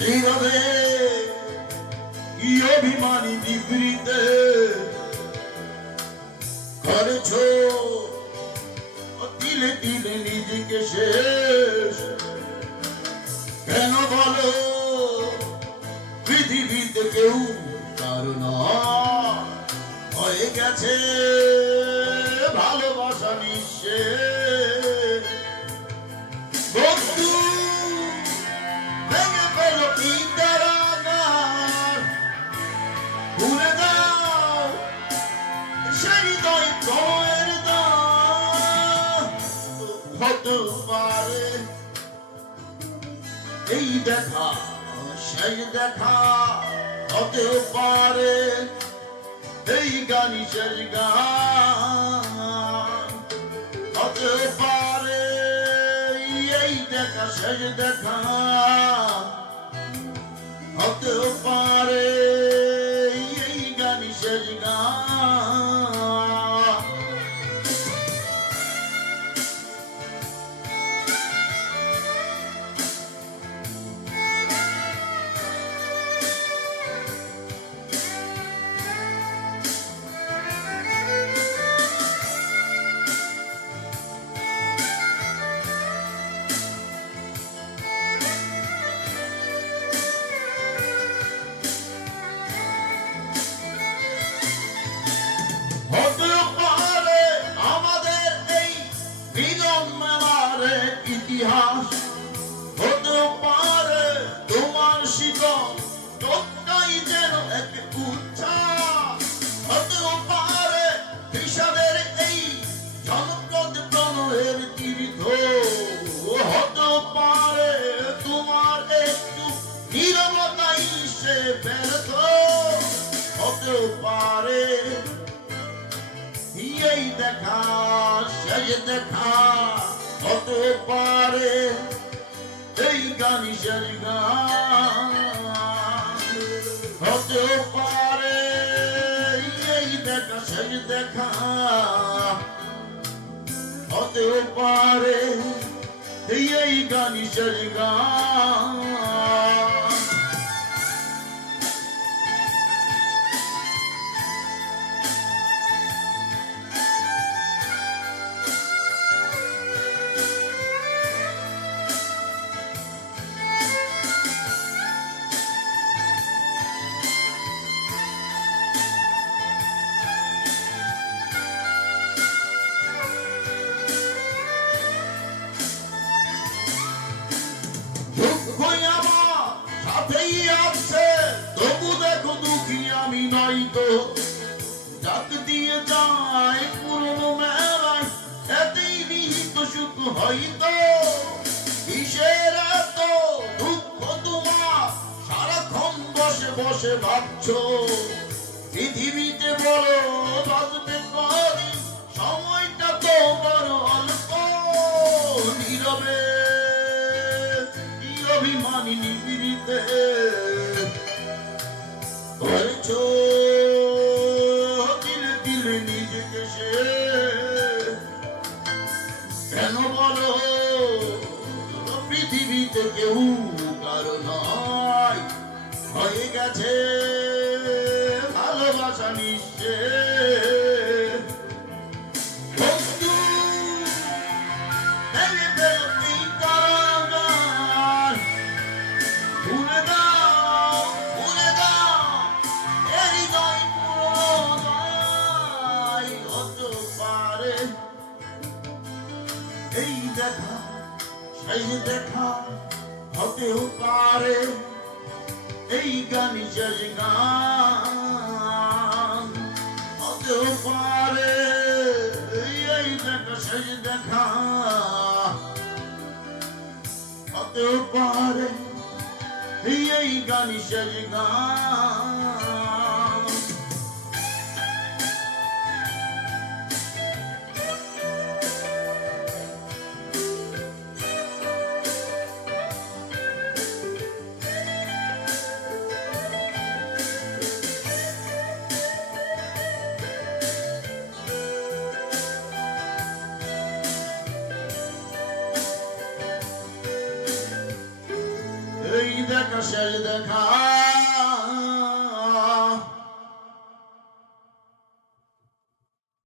নীরবে কি অভিমানী নিবৃতে করেছ দিলে দিলে নিজেকে শেষ। কেন বলো পৃথিবীতে কেউ কারণ হয়ে গেছে ভালোবাসা নিঃশেষ। বন্ধু ভেঙে ফেলো কি কারাগার, ভুলে দাও সে হৃদয় প্রলয়ের দ্বার। হতে পারে এই দেখা সেই দেখা, হতেও পারে এই গানই শেষ গান, হতেও পারে এই দেখা শেষ দেখা, হতেও পারে এই গানই শেষ গান। হতেও পারে আমাদের এই মিলন মেলার ইতিহাস, হতেও পারে তোমার শীতল চোখটাই যেন এক উচ্ছ্বাস, হতেও পারে বিষাদের এই জনপদ প্রণয়ের তীর্থ, হতেও পারে তোমার একটু নীরবতাই সে ব্যর্থ, হতেও পারে এই দেখা সেই দেখা, হতে পারে এই গানই শেষ গান, হতে পারে এই দেখা সেই দেখা, হতে পারে এই গানই শেষ গান। সাথেই আছে তবু দেখো দুঃখী আমি নাই তো, ডাক দিয়ে যায় পুরনো মেলায় এতেই নিহিত সুখ হয়তো। কিসের এত দুঃখ তোমার সারাক্ষণ বসে বসে ভাবছো, পৃথিবীতে বলো বাঁচবে কদিন, সময়টা তো বড় অল্প। নীরবে অভিমানী নিবৃতে করেছ দিলে দিলে নিজেকে শেষ। কেন বলো পৃথিবীতে কেউ কারো নয় হয়ে গেছে ভালোবাসা নিঃশেষ। বন্ধু ভেঙে ফেলো এই কারাগার, ভুলে দাও এই হৃদয় পুরোটাই। হতে পারে এই দেখা সেই দেখা, হতেও পারে এই গানই শেষ গান, হতেও পারে এই দেখা শেষ দেখা, হতেও পারে এই গানই শেষ গান। এই দেখা শেষ দেখা